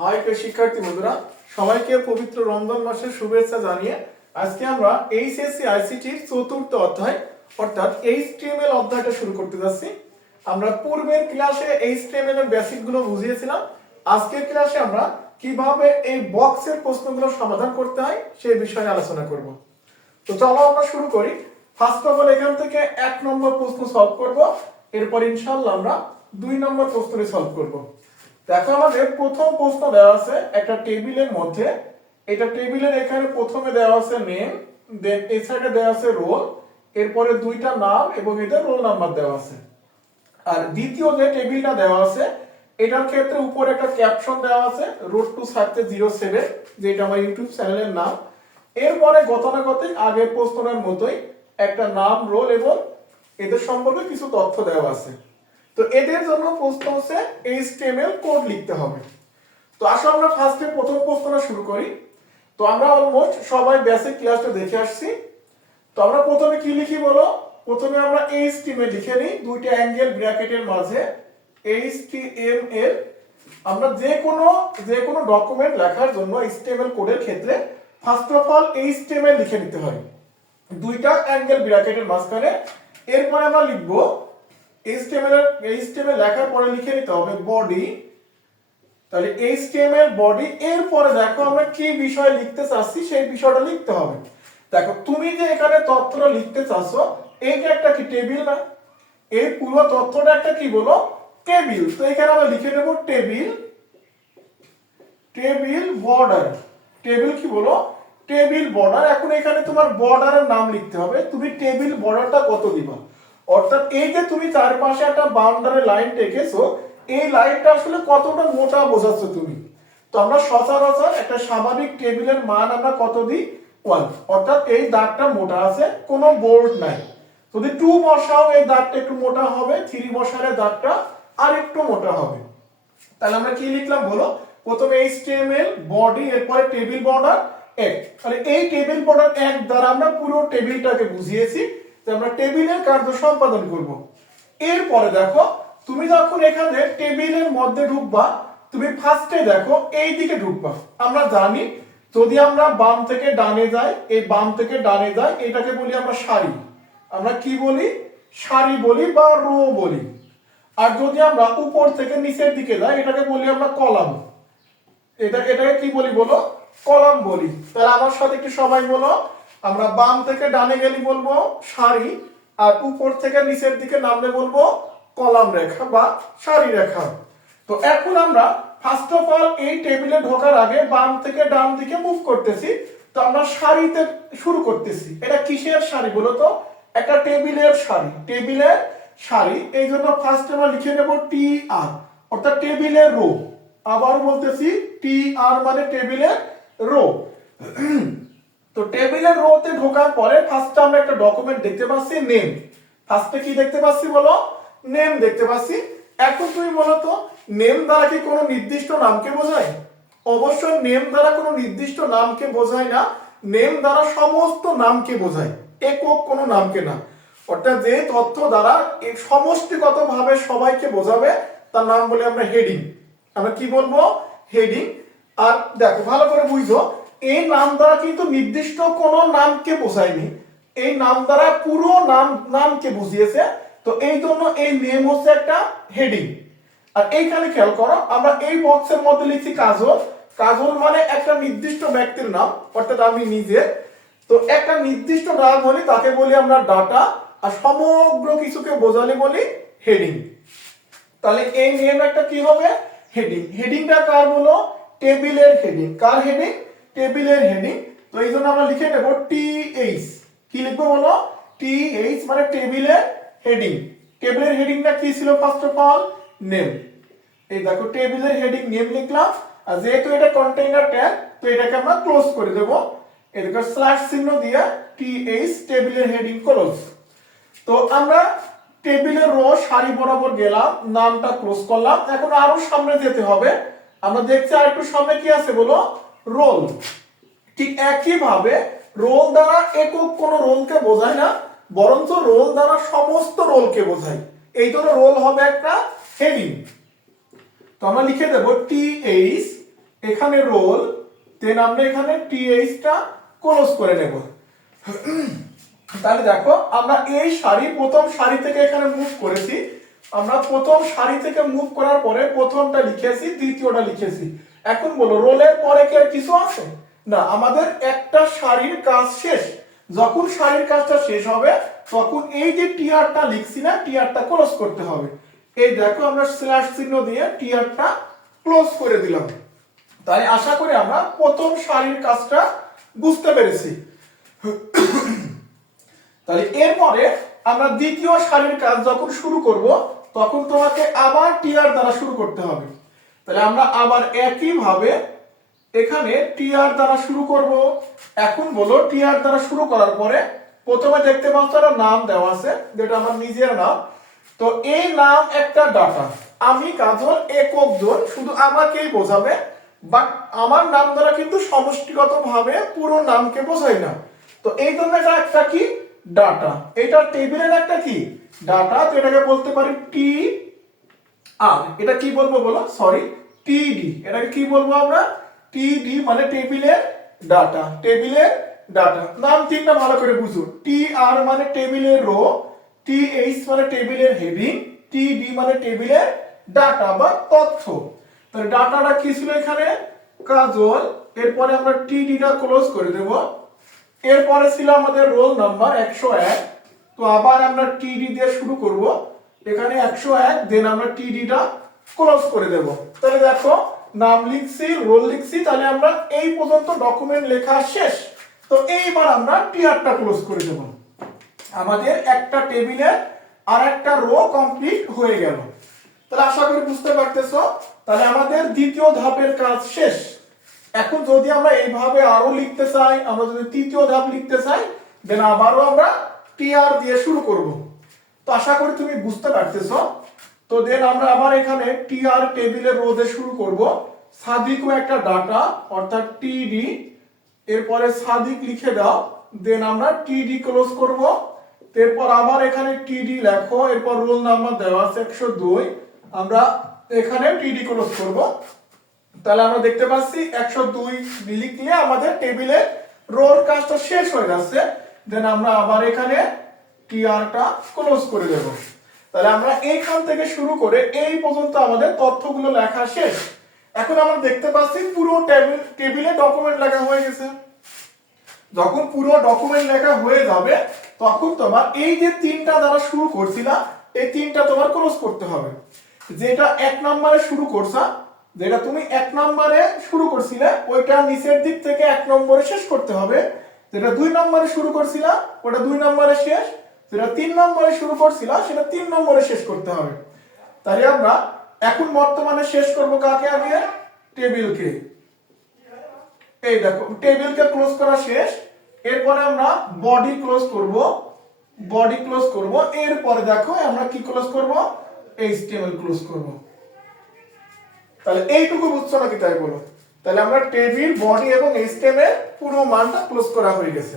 High প্রিয় শিক্ষার্থী বন্ধুরা, সবাইকে পবিত্র রমজান মাসের শুভেচ্ছা জানিয়ে আজকে আমরা এইচএসসি আইসিটির চতুর্থ অধ্যায়, অর্থাৎ এইচটিএমএল অধ্যায়টা শুরু করতে যাচ্ছি। আমরা পূর্বের ক্লাসে এইচটিএমএল এর বেসিকগুলো বুঝিয়েছিলাম। আজকের ক্লাসে আমরা কীভাবে এই বক্সের প্রশ্নগুলো সমাধান করতে হয় সেই বিষয়ে আলোচনা করব। তো চলো আমরা শুরু করি। ফার্স্ট অফ অল এখান থেকে এক নম্বর প্রশ্ন সলভ করব। এরপর ইনশাল্লাহ আমরা দুই নম্বর প্রশ্নটি সলভ করব। দেখো আমাদের প্রথম প্রশ্ন দেওয়া আছে একটা টেবিলের মধ্যে। এটা টেবিলের এখানে প্রথমে দেওয়া আছে নেম দেন এই সাইডে দেওয়া আছে রোল এরপরে দুইটা নাম এবং এটা রোল নাম্বার দেওয়া আছে। আর দ্বিতীয় যে টেবিলটা দেওয়া আছে, এটার ক্ষেত্রে উপরে একটা ক্যাপশন দেওয়া আছে রোড টু সার্চে জিরো সেভেন যেটা আমার ইউটিউব চ্যানেলের নাম। এরপরে গতানুগতিক আগের প্রশ্নের মতোই একটা নাম রোল এবং এদের সম্পর্কে কিছু তথ্য দেওয়া আছে। তো এদের জন্য প্রশ্ন হচ্ছে এইচটিএমএল কোড লিখতে হবে। তো আসলে আমরা ফার্স্টে প্রথম প্রশ্নটা শুরু করি। তো আমরা অলমোস্ট সবাই বেসিক ক্লাসটা দেখে আসছি। তো আমরা প্রথমে কি লিখি বলো? প্রথমে আমরা এইচটিএমএল লিখে নিই দুইটা অ্যাঙ্গেল ব্র্যাকেটের মাঝে। এইচটিএমএল আমরা যে কোনো যে কোনো ডকুমেন্ট লেখার জন্য এইচটিএমএল কোডের ক্ষেত্রে ফার্স্ট অফ অল এইচটিএমএল লিখে নিতে হয়। দুইটা অ্যাঙ্গেল ব্র্যাকেটের মাঝখানে। এরপরে আমরা লিখব এইচটিএমএল এইচটিএমএল লেখার পরে লিখে নিতে হবে বডি তাহলে বডি দেখো আমরা কি বিষয় লিখতে চাচ্ছি, সেই বিষয়টা লিখতে হবে। দেখো, তুমি যে এখানে লিখতে এইটা একটা কি টেবিল না? তথ্যটা একটা কি বলো? টেবিল তো এখানে আমরা লিখে টেবিল টেবিল বর্ডার টেবিল কি বলো? টেবিল বর্ডার এখন এখানে তোমার বর্ডারের নাম লিখতে হবে। তুমি টেবিল বর্ডারটা কত দিবা? অর্থাৎ এই যে তুমি চারপাশে একটা বাউন্ডারি লাইন টেকেছো এই লাইনটা আসলে কতটা মোটা বোঝাচ্ছ তুমি? তো আমরা সচরাচর একটা স্বাভাবিক টেবিলের মান আমরা কত দিই? ওয়ান অর্থাৎ এই দাগটা মোটা আছে, কোনো বোর্ড নাই। যদি টু বসাও, এই দাগটা একটু মোটা হবে থ্রি বসালে দাগটা আর একটু মোটা হবে। তাহলে আমরা কি লিখলাম বলো? প্রথমে এইচটিএমএল বডি এরপরে টেবিল বর্ডার এক। তাহলে এই টেবিল বর্ডার এক দ্বারা আমরা পুরো টেবিলটাকে বুঝিয়েছি। যে আমরা টেবিলের কার্য সম্পাদন করব। এরপরে দেখো, তুমি যখন এখানে টেবিলের মধ্যে ঢুকবা, তুমি ফার্স্টে দেখো, এই দিকে ঢুকবা। আমরা জানি, যদি আমরা বাম থেকে ডানে যাই, এই বাম থেকে ডানে যাই, এটাকে বলি আমরা সারি। আমরা কি বলি? সারি বলি বা রো বলি। আর যদি আমরা উপর থেকে নিচের দিকে যাই, এটাকে বলি আমরা কলাম। এটা, এটাকে কি বলি বলো? কলাম বলি। তাহলে আমার সাথে একটু সবাই বলো। আমরা বাম থেকে ডানে গেলে বলব সারি, আর উপর থেকে নিচের দিকে নামলে বলব কলাম রেখা বা সারি রেখা। তো এখন আমরা ফার্স্ট অফ অল এই টেবিলে ঢোকার আগে বাম থেকে ডান দিকে মুভ করতেছি। তো আমরা সারিতে শুরু করতেছি। এটা কিসের সারি বলো তো? একটা টেবিলের সারি। টেবিলের সারি, এই জন্য ফার্স্ট আমরা লিখে নেব টি আর অর্থাৎ টেবিলের রো আবার বলতেছি টি আর মানে টেবিলের রো তো টেবিলের রোতে ঢোকার পরে ফার্স্টে আমরা একটা ডকুমেন্ট দেখতে পাচ্ছি নেম ফার্স্টে কি দেখতে পাচ্ছি বলো? নেম দেখতে পাচ্ছি। এখন তুমি বলো তো নেম দ্বারা কি কোনো নির্দিষ্ট নামকে বোঝায়? অবশ্যই নেম দ্বারা কোনো নির্দিষ্ট নামকে বোঝায় না। নেম দ্বারা সমস্ত নামকে বোঝায়। একক কোনো নামকে না। অর্থাৎ যে তথ্য দ্বারা সমষ্টিগতভাবে সবাইকে বোঝাবে, তার নাম বলে আমরা হেডিং আমরা কি বলব? হেডিং আর দেখো, ভালো করে বুঝো। এই নাম দ্বারা কিন্তু নির্দিষ্ট কোনো নামকে বোঝায়নি। এই নাম দ্বারা পুরো নাম, নামকে বুঝিয়েছে। তো এই জন্য এই নেম হচ্ছে একটা হেডিং আর এইখানে খেয়াল করো, আমরা এই বক্সের মধ্যে লিখছি কাজল। কাজল মানে একটা নির্দিষ্ট ব্যক্তির নাম, অর্থাৎ আমি নিজে। তো একটা নির্দিষ্ট নাম হলে তাকে বলি আমরা ডাটা আর সমগ্র কিছুকে বোঝালে বলি হেডিং তাহলে এই নেম একটা কি হবে? হেডিং হেডিংটা কার বলো? টেবিলের হেডিং কার হেডিং টেবিলের হেডিং। তো এই জন্য আমরা লিখে নেব টি এইচ কি লিখব বলো? টি এইচ মানে টেবিলের হেডিং। টেবিলের হেডিংটা কি ছিল ফার্স্ট অফ অল নেম। এই দেখো, টেবিলের হেডিং নেম লিখলাম। আর যেহেতু এটা কন্টেইনার ট্যাগ তো এটাকে আমরা ক্লোজ করে দেব। এটাকে স্ল্যাশ চিহ্ন দিয়ে টি এইচ টেবিলের হেডিং ক্লোজ তো আমরা টেবিলের রো সারি বরাবর গেলাম, নামটা ক্লোজ করলাম। এখন আরও সামনে যেতে হবে। আমরা দেখছি আর একটু সামনে কি আছে বলো? রোল। ঠিক একইভাবে রোল দ্বারা একক কোন রোলকে বোঝায় না, বরঞ্চ রোল দ্বারা সমস্ত রোলকে বোঝায়। এই জন্য রোল হবে একটা হেডিং। তো আমরা লিখে দেব টি এইচ এখানে রোল, দেন আমরা এখানে টিএইচটা ক্লোজ করে নেব। তাহলে দেখো, আমরা এই সারি, প্রথম শাড়ি থেকে এখানে মুভ করেছি। আমরা প্রথম সারি থেকে মুভ করার পরে প্রথমটা লিখেছি, দ্বিতীয়টা লিখেছি। এখন বলো, রোলের পরে কি আর কিছু আছে? না, আমাদের একটা সারির কাজ শেষ। যখন সারির কাজটা শেষ হবে, তখন এই যে টিআরটা লিখছি না, টিআরটা ক্লোজ করতে হবে। এই দেখো, আমরা স্ল্যাশ চিহ্ন দিয়ে টিআরটা ক্লোজ করে দিলাম। তাই আশা করি আমরা প্রথম সারির কাজটা বুঝতে পেরেছি। তাহলে এরপরে আমরা দ্বিতীয় সারির কাজ যখন শুরু করব, তখন তোমাকে আবার টিআর দ্বারা শুরু করতে হবে। তাহলে আমরা আবার একই ভাবে এখানে টিআর দ্বারা শুরু করব। এখন বলো টিআর দ্বারা শুরু করার পরে প্রথমে দেখতে পাচ্ছ একটা নাম দেওয়া আছে, যেটা আমার নিজের নাম। তো এই নাম একটা ডাটা আমি কাজল একক জন, শুধু আমাকেই বোঝাবে বাট আমার নাম দ্বারা কিন্তু সমষ্টিগত ভাবে পুরো নামকে বোঝাই না। তো এই জন্য একটা কি? ডাটা। এটা টেবিলের একটা কি? ডাটা তো এটাকে বলতে পারি টি আর এটা কি বলব বলো? সরি টিডি এটাকে কি বলব আমরা? টিডি মানে টেবিলের ডাটা টেবিলের ডাটা। নাম তিনটা ভালো করে বুঝো টি আর মানে টেবিলের রো টি এইচ মানে টেবিলের হেডিং টিডি মানে টেবিলের ডাটা বা তথ্য। তাহলে ডাটাটা কি ছিল এখানে? কাজল। এরপরে আমরা টিডিটা ক্লোজ করে দেব। এরপরে ছিল আমাদের রোল নাম্বার একশো এক। তো আবার আমরা টিডি দিয়ে শুরু করব। এখানে একশো এক দেন আমরা টিডিটা ক্লোজ করে দেব। তাহলে দেখো, নাম লিখছি রোল লিখছি, তাহলে আমরা এই পর্যন্ত ডকুমেন্ট লেখা শেষ। তো এইবার আমরা টিআরটা ক্লোজ করে দেব। আমাদের একটা টেবিলে আর একটা রো কমপ্লিট হয়ে গেল। তাহলে আশা করি বুঝতে পারতেছো। তাহলে আমাদের দ্বিতীয় ধাপের কাজ শেষ। এখন যদি আমরা এইভাবে আরও লিখতে চাই, আমরা যদি তৃতীয় ধাপ লিখতে চাই দেন আবারও আমরা টিআর দিয়ে শুরু করব। তো আশা করি তুমি বুঝতে পারতেছো। তো দেন আমরা আবার এখানে টিআর টেবিলের রোদে শুরু করব। সাদিকও একটা ডাটা, অর্থাৎ টিডি এরপরে সাদিক লিখে দাও। দেন আমরা টিডি ক্লোজ করব। এরপর আবার এখানে টিডি লেখো। এরপর রোল নাম্বার দেওয়া আছে একশো দুই। আমরা এখানে টিডি ক্লোজ করব। তাহলে আমরা দেখতে পাচ্ছি একশো দুই লিখলে আমাদের টেবিলে রোর কাজটা শেষ হয়ে যাচ্ছে। দেন আমরা আবার এখানে টিআরটা ক্লোজ করে দেব। তাহলে আমরা এইখান থেকে শুরু করে এই পর্যন্ত আমাদের তথ্যগুলো লেখা শেষ। এখন আমরা দেখতে পাচ্ছি পুরো টেবিল, টেবিলে ডকুমেন্ট লেখা হয়ে গেছে। যখন পুরো ডকুমেন্ট লেখা হয়ে যাবে, তখন তোমার এই যে তিনটা দ্বারা শুরু করছিলা, এই তিনটা তোমার ক্লোজ করতে হবে। যেটা এক নম্বরে শুরু করছা যেটা তুমি এক নম্বরে শুরু করছিলে, ওইটা নিচের দিক থেকে এক নম্বরে শেষ করতে হবে। যেটা দুই নম্বরে শুরু করছিলা, ওটা দুই নম্বরে শেষ। যেটা তিন নম্বরে শুরু করছিলা, সেটা তিন নম্বরে শেষ করতে হবে। তাহলে আমরা এখন বর্তমানে শেষ করব কাকে আগে? টেবিলকে। এই দেখো, টেবিলকে ক্লোজ করা শেষ। এরপরে আমরা বডি ক্লোজ করব। বডি ক্লোজ করব। এরপরে দেখো আমরা কি ক্লোজ করব? এইচটিএমএল ক্লোজ করব। তাহলে এইটুকু বুঝছ নাকি তাই বলো? তাহলে আমরা টেবিল বডি এবং এইচটিএমএল পুরো মানটা ক্লোজ করা হয়ে গেছে।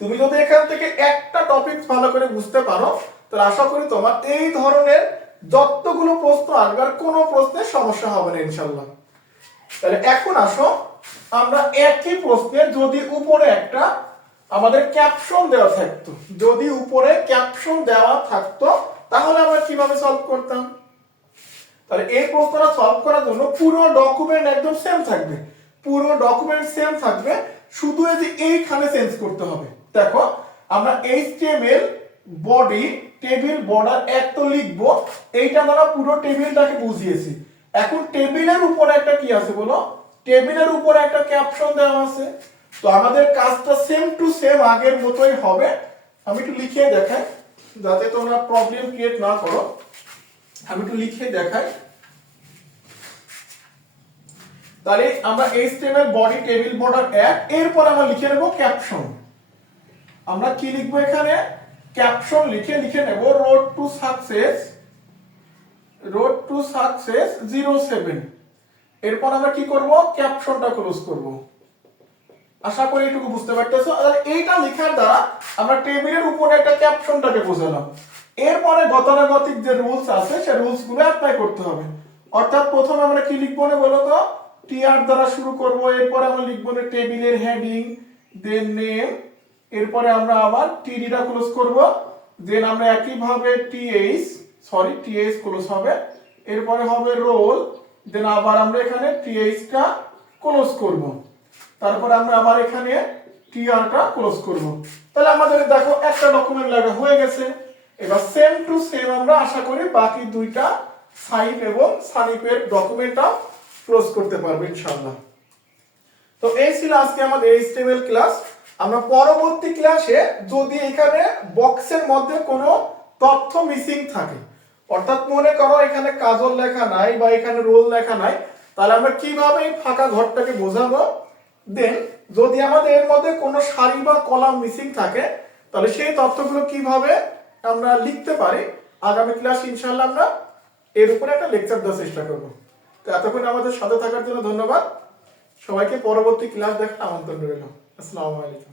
তুমি যদি এখান থেকে একটা টপিক ভালো করে বুঝতে পারো, তাহলে আশা করি তোমার এই ধরনের যতগুলো প্রশ্ন আসবে আর কোনো প্রশ্নের সমস্যা হবে না ইনশাল্লাহ তাহলে এখন আসো, আমরা একই প্রশ্নের যদি উপরে একটা আমাদের ক্যাপশন দেওয়া থাকতো, যদি উপরে ক্যাপশন দেওয়া থাকতো, তাহলে আমরা কীভাবে সলভ করতাম? তাহলে এই প্রশ্নটা সলভ করার জন্য পুরো ডকুমেন্ট একদম সেম থাকবে। পুরো ডকুমেন্ট সেম থাকবে, শুধু এই যে এইখানে চেঞ্জ করতে হবে। দেখো, আমরা এইচটিএমএল বডি টেবিল বর্ডার এক তো লিখব, এইটা আমরা পুরো টেবিলটাকে বুঝিয়েছি। এখন টেবিলের উপরে একটা কি আছে বলো? টেবিলের উপরে একটা ক্যাপশন দেওয়া আছে। তো আমাদের কাজটা সেম টু সেম আগের মতোই হবে। আমি একটু লিখে দেখাই, যাতে তোমরা প্রবলেম ক্রিয়েট না করো। আমি একটু লিখে দেখাই। তাহলে আমরা এইচটিএমএল বডি টেবিল বর্ডার এক এরপর আমরা লিখে নেব ক্যাপশন আমরা কি লিখব এখানে? ক্যাপশন লিখে লিখে নেব road to success road to success zero seven এরপর আমরা কি করব? ক্যাপশনটা ক্লোজ করব। আশা করি এইটুকু বুঝতে পারতেছো। এইটা লেখার দ্বারা আমরা টেবিলের উপরে একটা ক্যাপশনটাকে বোঝালাম। এরপরে গতানুগতিক যে রুলস আছে, সে রুলসগুলো অ্যাপ্লাই করতে হবে। অর্থাৎ প্রথমে আমরা কি লিখব না বলো তো? টিআর দ্বারা শুরু করব, এরপরে আমরা লিখব না টেবিলের হেডিং দেন নেম এরপরে আমরা আবার টিডিটা ক্লোজ করব দেন আমরা একইভাবে টিএইচ সরি টিএইচ ক্লোজ হবে, এরপরে হবে রোল দেন আবার আমরা এখানে টিএইচটা ক্লোজ করব। তারপরে আমরা আবার এখানে টিআরটা ক্লোজ করব। তাহলে আমাদের দেখো একটা ডকুমেন্ট লাগা হয়ে গেছে। এবার সেম টু সেম আমরা আশা করি বাকি দুইটা সাইন এবং সানিপের ডকুমেন্টটা ক্লোজ করতে পারব ইনশাআল্লাহ। তো এই ছিল আজকে আমাদের এইচটিএমএল ক্লাস আমরা পরবর্তী ক্লাসে যদি এখানে বক্সের মধ্যে কোনো তথ্য মিসিং থাকে, অর্থাৎ মনে করো এখানে কাজল লেখা নাই বা এখানে রোল লেখা নাই, তাহলে আমরা কীভাবে এই ফাঁকা ঘরটাকে বোঝাবো? দেন যদি আমাদের এর মধ্যে কোনো সারি বা কলাম মিসিং থাকে, তাহলে সেই তথ্যগুলো কীভাবে আমরা লিখতে পারি, আগামী ক্লাস ইনশাল্লাহ আমরা এর উপরে একটা লেকচার দেওয়ার চেষ্টা করব। তো এতক্ষণ আমাদের সাথে থাকার জন্য ধন্যবাদ। সবাইকে পরবর্তী ক্লাস দেখার আমন্ত্রণ রইল। আসসালামু আলাইকুম।